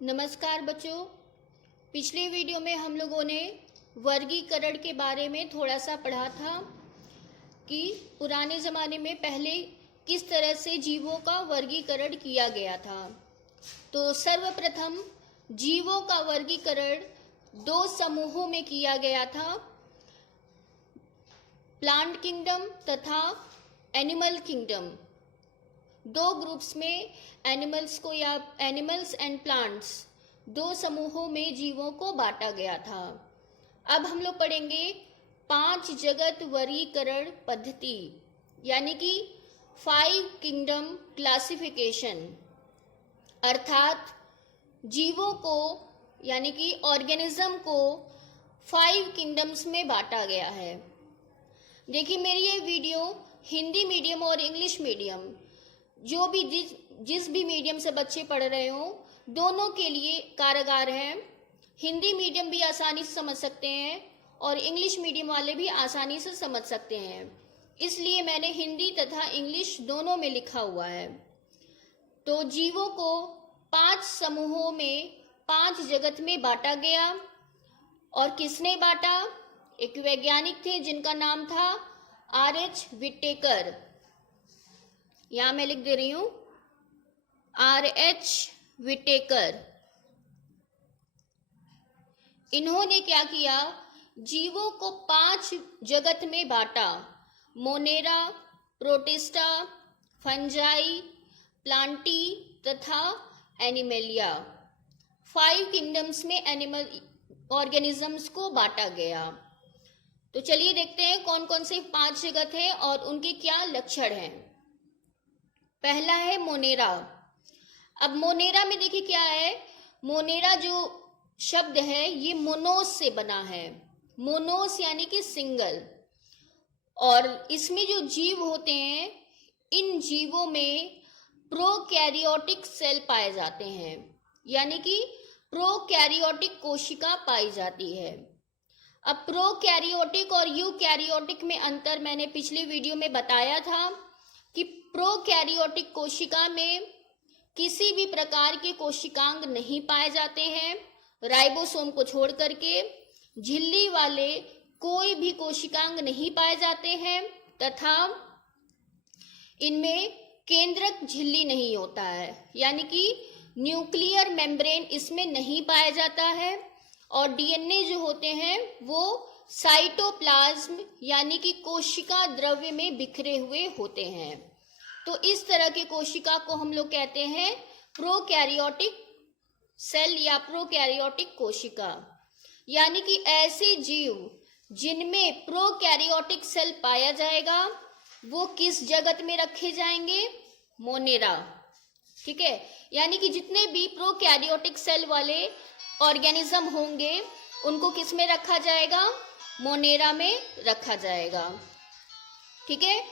नमस्कार बच्चों। पिछले वीडियो में हम लोगों ने वर्गीकरण के बारे में थोड़ा सा पढ़ा था कि पुराने ज़माने में पहले किस तरह से जीवों का वर्गीकरण किया गया था। तो सर्वप्रथम जीवों का वर्गीकरण दो समूहों में किया गया था, प्लांट किंगडम तथा एनिमल किंगडम। दो ग्रुप्स में एनिमल्स को या एनिमल्स एंड प्लांट्स दो समूहों में जीवों को बांटा गया था। अब हम लोग पढ़ेंगे 5 जगत वर्गीकरण पद्धति यानी कि 5 किंगडम क्लासिफिकेशन, अर्थात जीवों को यानी कि ऑर्गेनिज्म को 5 किंगडम्स में बांटा गया है। देखिए, मेरी ये वीडियो हिंदी मीडियम और इंग्लिश मीडियम जो भी जिस भी मीडियम से बच्चे पढ़ रहे हो दोनों के लिए कारगर है। हिंदी मीडियम भी आसानी से समझ सकते हैं और इंग्लिश मीडियम वाले भी आसानी से समझ सकते हैं, इसलिए मैंने हिंदी तथा इंग्लिश दोनों में लिखा हुआ है। तो जीवों को 5 समूहों में 5 जगत में बांटा गया। और किसने बांटा? एक वैज्ञानिक थे जिनका नाम था R.H. विटेकर। यहां मैं लिख दे रही हूं R.H. विटेकर। इन्होंने क्या किया? जीवों को 5 जगत में बांटा, मोनेरा, प्रोटिस्टा, फंजाई, प्लांटी तथा एनिमेलिया। 5 किंगडम्स में एनिमल ऑर्गेनिजम्स को बांटा गया। तो चलिए देखते हैं कौन कौन से 5 जगत हैं और उनके क्या लक्षण हैं। पहला है मोनेरा। अब मोनेरा में देखिए क्या है, मोनेरा जो शब्द है ये मोनोस से बना है। मोनोस यानी कि सिंगल। और इसमें जो जीव होते हैं, इन जीवों में प्रोकैरियोटिक सेल पाए जाते हैं, यानी कि प्रोकैरियोटिक कोशिका पाई जाती है। अब प्रोकैरियोटिक और यूकैरियोटिक में अंतर मैंने पिछली वीडियो में बताया था कि प्रोकैरियोटिक कोशिका में किसी भी प्रकार के कोशिकांग नहीं पाए जाते हैं, राइबोसोम को छोड़ करके झिल्ली वाले कोई भी कोशिकांग नहीं पाए जाते हैं, तथा इनमें केंद्रक झिल्ली नहीं होता है, यानी कि न्यूक्लियर मेम्ब्रेन इसमें नहीं पाया जाता है। और डीएनए जो होते हैं वो साइटोप्लाज्म यानी कि कोशिका द्रव्य में बिखरे हुए होते हैं। तो इस तरह के कोशिका को हम लोग कहते हैं प्रोकैरियोटिक सेल या प्रोकैरियोटिक कोशिका। यानी कि ऐसे जीव जिनमें प्रोकैरियोटिक सेल पाया जाएगा वो किस जगत में रखे जाएंगे? मोनेरा। ठीक है, यानी कि जितने भी प्रोकैरियोटिक सेल वाले ऑर्गेनिज्म होंगे उनको किस में रखा जाएगा? मोनेरा में रखा जाएगा। ठीक है,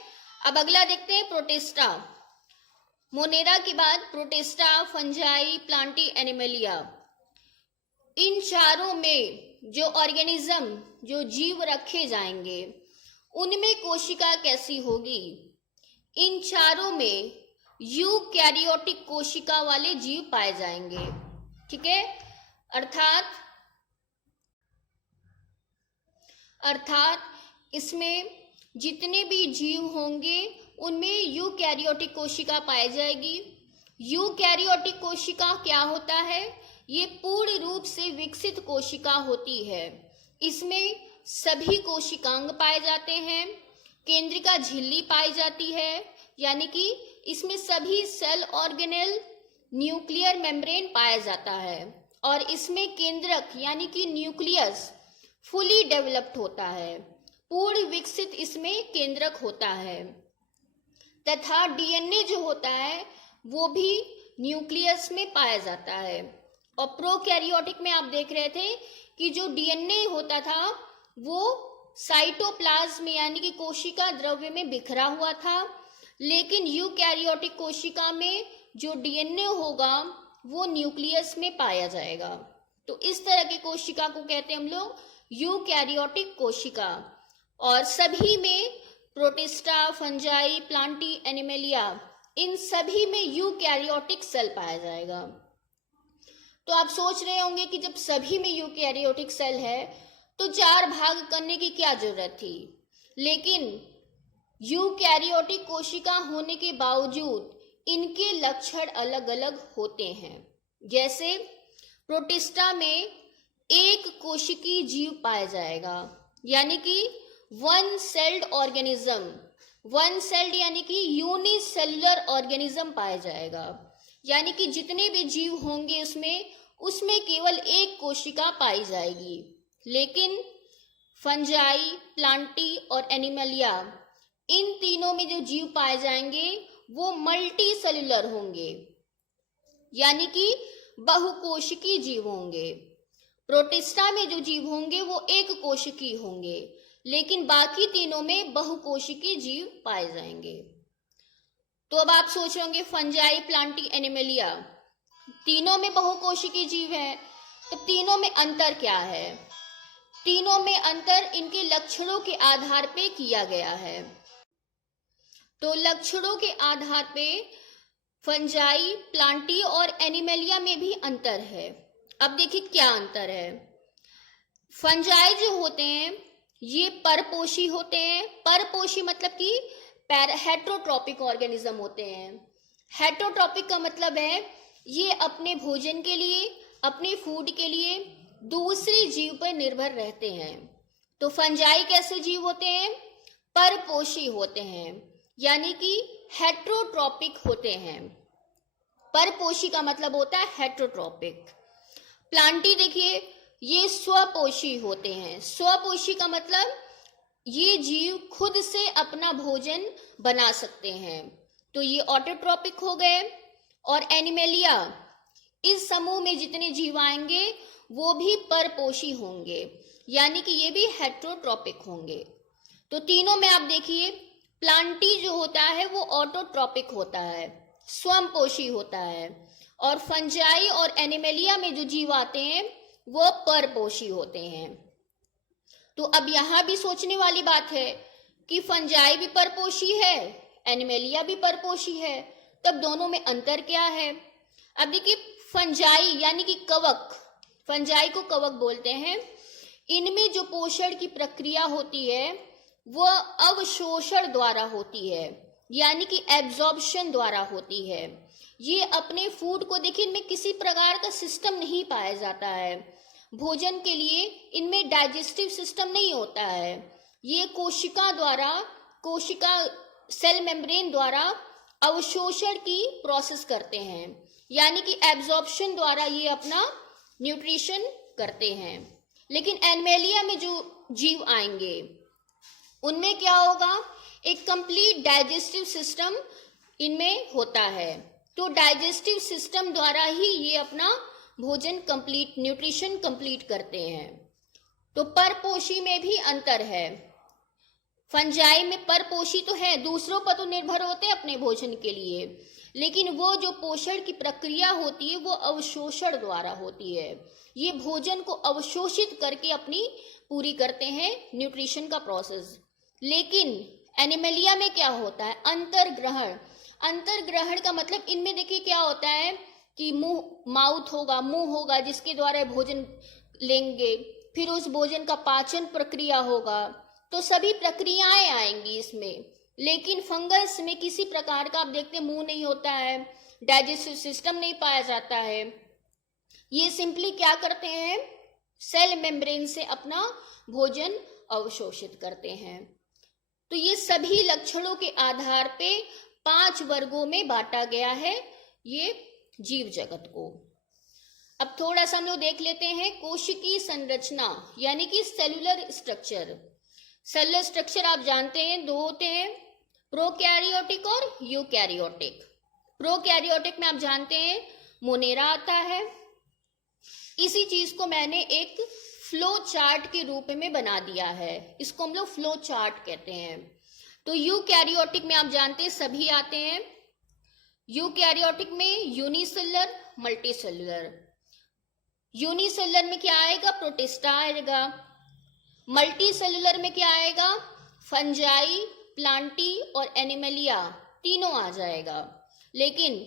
अब अगला देखते हैं प्रोटिस्टा। मोनेरा के बाद प्रोटिस्टा, फंजाई, प्लांटी, एनिमेलिया। इन चारों में जो ऑर्गेनिज्म जो जीव रखे जाएंगे उनमें कोशिका कैसी होगी? इन चारों में यूकैरियोटिक कोशिका वाले जीव पाए जाएंगे। ठीक है, अर्थात इसमें जितने भी जीव होंगे उनमें यूकैरियोटिक कोशिका पाई जाएगी। यूकैरियोटिक कोशिका क्या होता है? ये पूर्ण रूप से विकसित कोशिका होती है। इसमें सभी कोशिकांग पाए जाते हैं, केंद्रिका झिल्ली पाई जाती है, यानी कि इसमें सभी सेल ऑर्गेनेल, न्यूक्लियर मेम्ब्रेन पाया जाता है। और इसमें केंद्रक यानी कि न्यूक्लियस फुली डेवलप्ड होता है, पूर्ण विकसित इसमें केंद्रक होता है। तथा डीएनए जो होता है वो भी न्यूक्लियस में पाया जाता है। और प्रोकैरियोटिक में आप देख रहे थे कि जो डीएनए होता था वो साइटोप्लाज्म यानी कि कोशिका द्रव्य में बिखरा हुआ था, लेकिन यूकैरियोटिक कोशिका में जो डीएनए होगा वो न्यूक्लियस में पाया जाएगा। तो इस तरह की कोशिका को कहते हैं हम लोग यूकैरियोटिक कोशिका। और सभी में प्रोटिस्टा, फंजाई, प्लांटी, एनिमेलिया इन सभी में यूकैरियोटिक सेल पाया जाएगा। तो आप सोच रहे होंगे कि जब सभी में यूकैरियोटिक सेल है तो 4 भाग करने की क्या जरूरत थी। लेकिन यूकैरियोटिक कोशिका होने के बावजूद इनके लक्षण अलग अलग होते हैं। जैसे प्रोटिस्टा में एक कोशिकीय जीव पाया जाएगा, यानी कि one celled organism, one sailed यानी कि यूनिसेल्युलर ऑर्गेनिज्म पाया जाएगा, यानी कि जितने भी जीव होंगे उसमें केवल एक कोशिका पाई जाएगी। लेकिन फंजाई, प्लांटी और एनिमलिया, इन तीनों में जो जीव पाए जाएंगे वो मल्टी सेल्युलर होंगे, यानी कि बहुकोशिकीय जीव होंगे। प्रोटिस्टा में जो जीव होंगे वो एक कोशिकीय होंगे, लेकिन बाकी तीनों में बहुकोशिकीय जीव पाए जाएंगे। तो अब आप सोच रहे होंगे फंजाई, प्लांटी, एनिमलिया, तीनों में बहुकोशिकीय जीव है, तो तीनों में अंतर क्या है? तीनों में अंतर इनके लक्षणों के आधार पे किया गया है। तो लक्षणों के आधार पे फंजाई, प्लांटी और एनिमलिया में भी अंतर है। अब देखिए क्या अंतर है। फंजाई जो होते हैं ये परपोषी होते हैं। परपोषी मतलब कि हेटरोट्रॉपिक ऑर्गेनिज्म होते हैं। हेटरोट्रॉपिक का मतलब है ये अपने भोजन के लिए, अपने फूड के लिए दूसरे जीव पर निर्भर रहते हैं। तो फंजाई कैसे जीव होते हैं? परपोषी होते हैं, यानी कि हेटरोट्रॉपिक होते हैं। परपोषी का मतलब होता है हेटरोट्रॉपिक। प्लांटी देखिए ये स्वपोषी होते हैं। स्वपोषी का मतलब ये जीव खुद से अपना भोजन बना सकते हैं, तो ये ऑटोट्रॉपिक हो गए। और एनिमलिया, इस समूह में जितने जीव आएंगे वो भी परपोषी होंगे, यानी कि ये भी हेटरोट्रॉपिक होंगे। तो तीनों में आप देखिए प्लांटी जो होता है वो ऑटोट्रॉपिक होता है, स्वयंपोषी होता है, और फंजाई और एनिमलिया में जो जीव आते हैं वो परपोषी होते हैं। तो अब यहां भी सोचने वाली बात है कि फंजाई भी परपोषी है, एनिमलिया भी परपोषी है, तब दोनों में अंतर क्या है? अब देखिए फंजाई यानी कि कवक, फंजाई को कवक बोलते हैं, इनमें जो पोषण की प्रक्रिया होती है वह अवशोषण द्वारा होती है, यानी कि एब्जॉर्प्शन द्वारा होती है। ये अपने फूड को देखिए, इनमें किसी प्रकार का सिस्टम नहीं पाया जाता है। भोजन के लिए इनमें डाइजेस्टिव सिस्टम नहीं होता है। ये कोशिका सेल मेम्ब्रेन द्वारा अवशोषण की प्रोसेस करते हैं, यानी कि एब्जॉर्प्शन द्वारा ये अपना न्यूट्रिशन करते हैं। लेकिन एनिमलिया में जो जीव आएंगे उनमें क्या होगा? एक कंप्लीट डाइजेस्टिव सिस्टम इनमें होता है, तो डाइजेस्टिव सिस्टम द्वारा ही ये अपना भोजन कंप्लीट, न्यूट्रिशन कंप्लीट करते हैं। तो परपोषी में भी अंतर है। फंजाई में परपोषी तो है, दूसरों पर तो निर्भर होते हैं अपने भोजन के लिए, लेकिन वो जो पोषण की प्रक्रिया होती है वो अवशोषण द्वारा होती है। ये भोजन को अवशोषित करके अपनी पूरी करते हैं न्यूट्रिशन का प्रोसेस। लेकिन एनिमलिया में क्या होता है? अंतर्ग्रहण। अंतर्ग्रहण का मतलब इनमें देखिए क्या होता है कि मुंह होगा जिसके द्वारा भोजन लेंगे, फिर उस भोजन का पाचन प्रक्रिया होगा, तो सभी प्रक्रियाएं आएंगी इसमें। लेकिन फंगस में किसी प्रकार का आप देखते हैं मुंह नहीं होता है, डाइजेस्टिव सिस्टम नहीं पाया जाता है। ये सिंपली क्या करते हैं? सेल मेम्ब्रेन से अपना भोजन अवशोषित करते हैं। तो ये सभी लक्षणों के आधार पे 5 वर्गों में बांटा गया है ये जीव जगत को। अब थोड़ा सा हम लोग देख लेते हैं कोशिकीय संरचना, यानी कि सेलुलर स्ट्रक्चर। सेलुलर स्ट्रक्चर आप जानते हैं 2 होते हैं, प्रोकैरियोटिक और यूकैरियोटिक। प्रोकैरियोटिक में आप जानते हैं मोनेरा आता है। इसी चीज को मैंने एक फ्लो चार्ट के रूप में बना दिया है, इसको हम लोग फ्लो चार्ट कहते हैं। तो यूकैरियोटिक में आप जानते हैं सभी आते हैं। यूकैरियोटिक में यूनिसेलुलर, मल्टीसेलुलर। यूनिसेलुलर में क्या आएगा? प्रोटिस्टा आएगा। मल्टीसेलुलर में क्या आएगा? फंजाई, प्लांटी और एनिमलिया तीनों आ जाएगा। लेकिन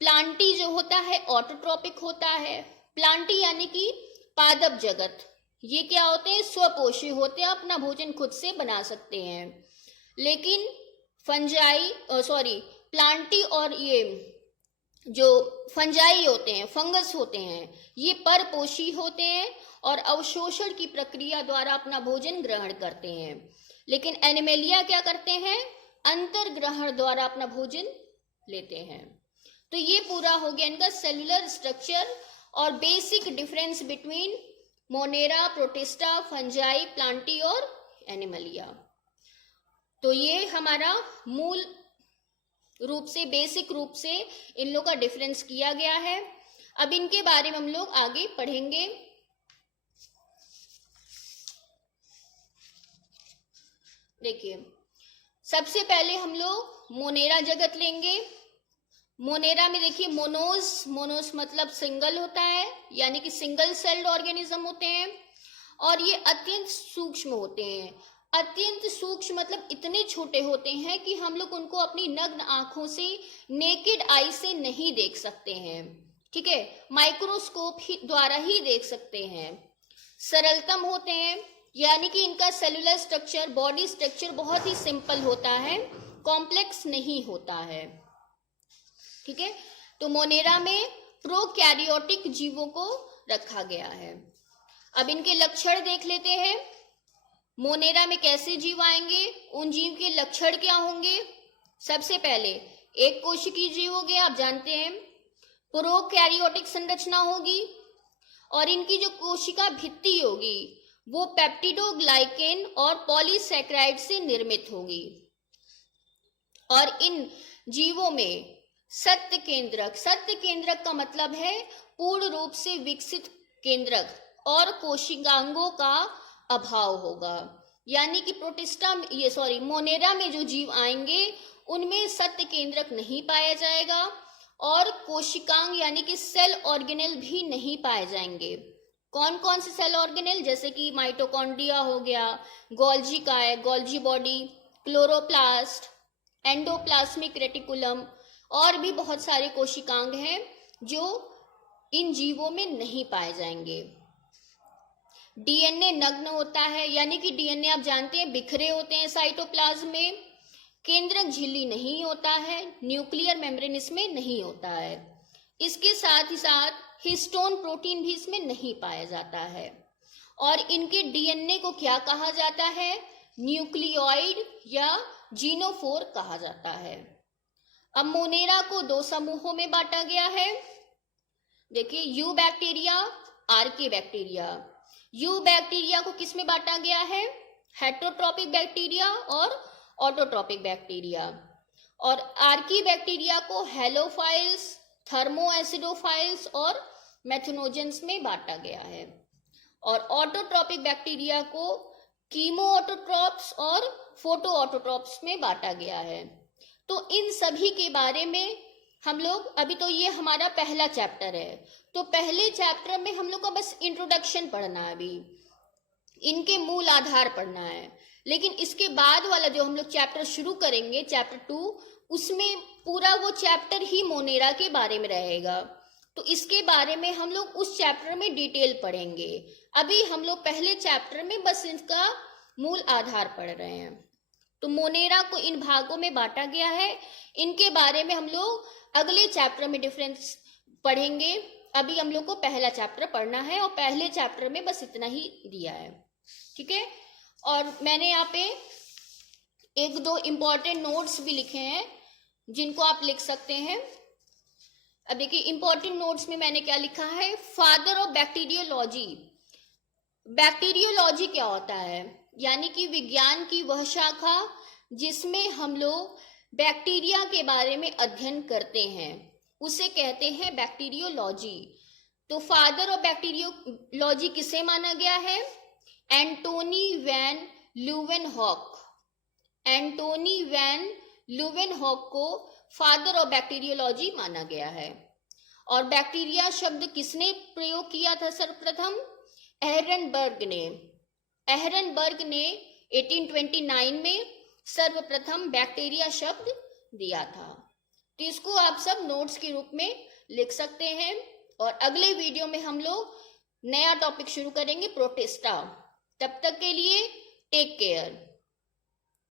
प्लांटी जो होता है ऑटोट्रॉपिक होता है, प्लांटी यानी कि पादप जगत, ये क्या होते हैं? स्वपोषी होते हैं, अपना भोजन खुद से बना सकते हैं। लेकिन प्लांटी और ये जो फंजाई होते हैं, फंगस होते हैं, ये परपोषी होते हैं और अवशोषण की प्रक्रिया द्वारा अपना भोजन ग्रहण करते हैं। लेकिन एनिमेलिया क्या करते हैं? अंतर्ग्रहण द्वारा अपना भोजन लेते हैं। तो ये पूरा हो गया इनका सेलुलर स्ट्रक्चर और basic difference between Monera, protista, fungi, Plantae और एनिमलिया। तो ये हमारा मूल रूप से, बेसिक रूप से इन लोग का डिफरेंस किया गया है। अब इनके बारे में हम लोग आगे पढ़ेंगे। देखिए, सबसे पहले हम लोग मोनेरा जगत लेंगे। मोनेरा में देखिए मोनोस मतलब सिंगल होता है, यानी कि सिंगल सेल्ड ऑर्गेनिज्म होते हैं और ये अत्यंत सूक्ष्म होते हैं। अत्यंत सूक्ष्म मतलब इतने छोटे होते हैं कि हम लोग उनको अपनी नग्न आंखों से, नेकेड आई से नहीं देख सकते हैं, ठीक है, माइक्रोस्कोप द्वारा ही देख सकते हैं। सरलतम होते हैं, यानी कि इनका सेलुलर स्ट्रक्चर, बॉडी स्ट्रक्चर बहुत ही सिंपल होता है, कॉम्प्लेक्स नहीं होता है, ठीक है। तो मोनेरा में प्रोकैरियोटिक जीवों को रखा गया है। अब इनके लक्षण देख लेते हैं। मोनेरा में कैसे जीव आएंगे, उन जीव के लक्षण क्या होंगे? सबसे पहले एक कोशिकीय जीव हो गया, आप जानते हैं। प्रोकैरियोटिक संरचना होगी और इनकी जो कोशिका भित्ति होगी वो पेप्टिडोग्लाइकेन और पॉलीसैकेराइड से निर्मित होगी। और इन जीवों में सत्य केंद्रक का मतलब है पूर्ण रूप से विकसित केंद्रक और कोशिकांगों का अभाव होगा। यानी कि मोनेरा में जो जीव आएंगे उनमें सत्य केंद्रक नहीं पाया जाएगा और कोशिकांग यानी कि सेल ऑर्गेनेल भी नहीं पाए जाएंगे। कौन कौन से सेल ऑर्गेनेल? जैसे कि माइटोकॉन्ड्रिया हो गया, गोल्जी काय, Golgi body, chloroplast, endoplasmic reticulum और भी बहुत सारे कोशिकांग हैं जो इन जीवों में नहीं पाए जाएंगे। डीएनए नग्न होता है, यानी कि डीएनए आप जानते हैं बिखरे होते हैं साइटोप्लाज्म में। केंद्रक झिल्ली नहीं होता है, न्यूक्लियर मेम्ब्रेन इसमें नहीं होता है। इसके साथ ही साथ हिस्टोन प्रोटीन भी इसमें नहीं पाया जाता है। और इनके डीएनए को क्या कहा जाता है? न्यूक्लियोइड या जीनोफोर कहा जाता है। अब मोनेरा को दो समूहों में बांटा गया है। देखिए, eubacteria, archaebacteria. Eubacteria को किस में बांटा गया है? हेटरोट्रॉपिक बैक्टीरिया और ऑटोट्रॉपिक बैक्टीरिया। और आर्की बैक्टीरिया को हेलोफाइल्स, थर्मोएसिडोफाइल्स और मेथनोजेंस में बांटा गया है। और ऑटोट्रॉपिक बैक्टीरिया को कीमोऑटोट्रॉप्स और फोटोऑटोट्रॉप्स में बांटा गया है। तो इन सभी के बारे में हम लोग, अभी तो ये हमारा पहला चैप्टर है, तो पहले चैप्टर में हम लोग का बस इंट्रोडक्शन पढ़ना है, अभी इनके मूल आधार पढ़ना है। लेकिन इसके बाद वाला जो हम लोग चैप्टर शुरू करेंगे, चैप्टर 2, उसमें पूरा वो चैप्टर ही मोनेरा के बारे में रहेगा। तो इसके बारे में हम लोग उस चैप्टर में डिटेल पढ़ेंगे। अभी हम लोग पहले चैप्टर में बस इसका मूल आधार पढ़ रहे हैं। तो मोनेरा को इन भागों में बांटा गया है। इनके बारे में हम लोग अगले चैप्टर में डिफरेंस पढ़ेंगे। अभी हम लोग को पहला चैप्टर पढ़ना है और पहले चैप्टर में बस इतना ही दिया है, ठीक है। और मैंने यहाँ पे एक दो इम्पोर्टेंट नोट्स भी लिखे हैं जिनको आप लिख सकते हैं। अब देखिए, इम्पोर्टेंट नोट्स में मैंने क्या लिखा है? Father of bacteriology. बैक्टीरियोलॉजी क्या होता है? यानी कि विज्ञान की वह शाखा जिसमें हम लोग बैक्टीरिया के बारे में अध्ययन करते हैं, उसे कहते हैं बैक्टीरियोलॉजी। तो फादर ऑफ बैक्टीरियोलॉजी किसे माना गया है? Antonie van Leeuwenhoek. Antonie van Leeuwenhoek को फादर ऑफ बैक्टीरियोलॉजी माना गया है। और बैक्टीरिया शब्द किसने प्रयोग किया था सर्वप्रथम? एहरनबर्ग ने। एहरनबर्ग ने 1829 में सर्वप्रथम बैक्टीरिया शब्द दिया था। तो इसको आप सब नोट्स के रूप में लिख सकते हैं। और अगले वीडियो में हम लोग नया टॉपिक शुरू करेंगे, प्रोटिस्टा। तब तक के लिए टेक केयर।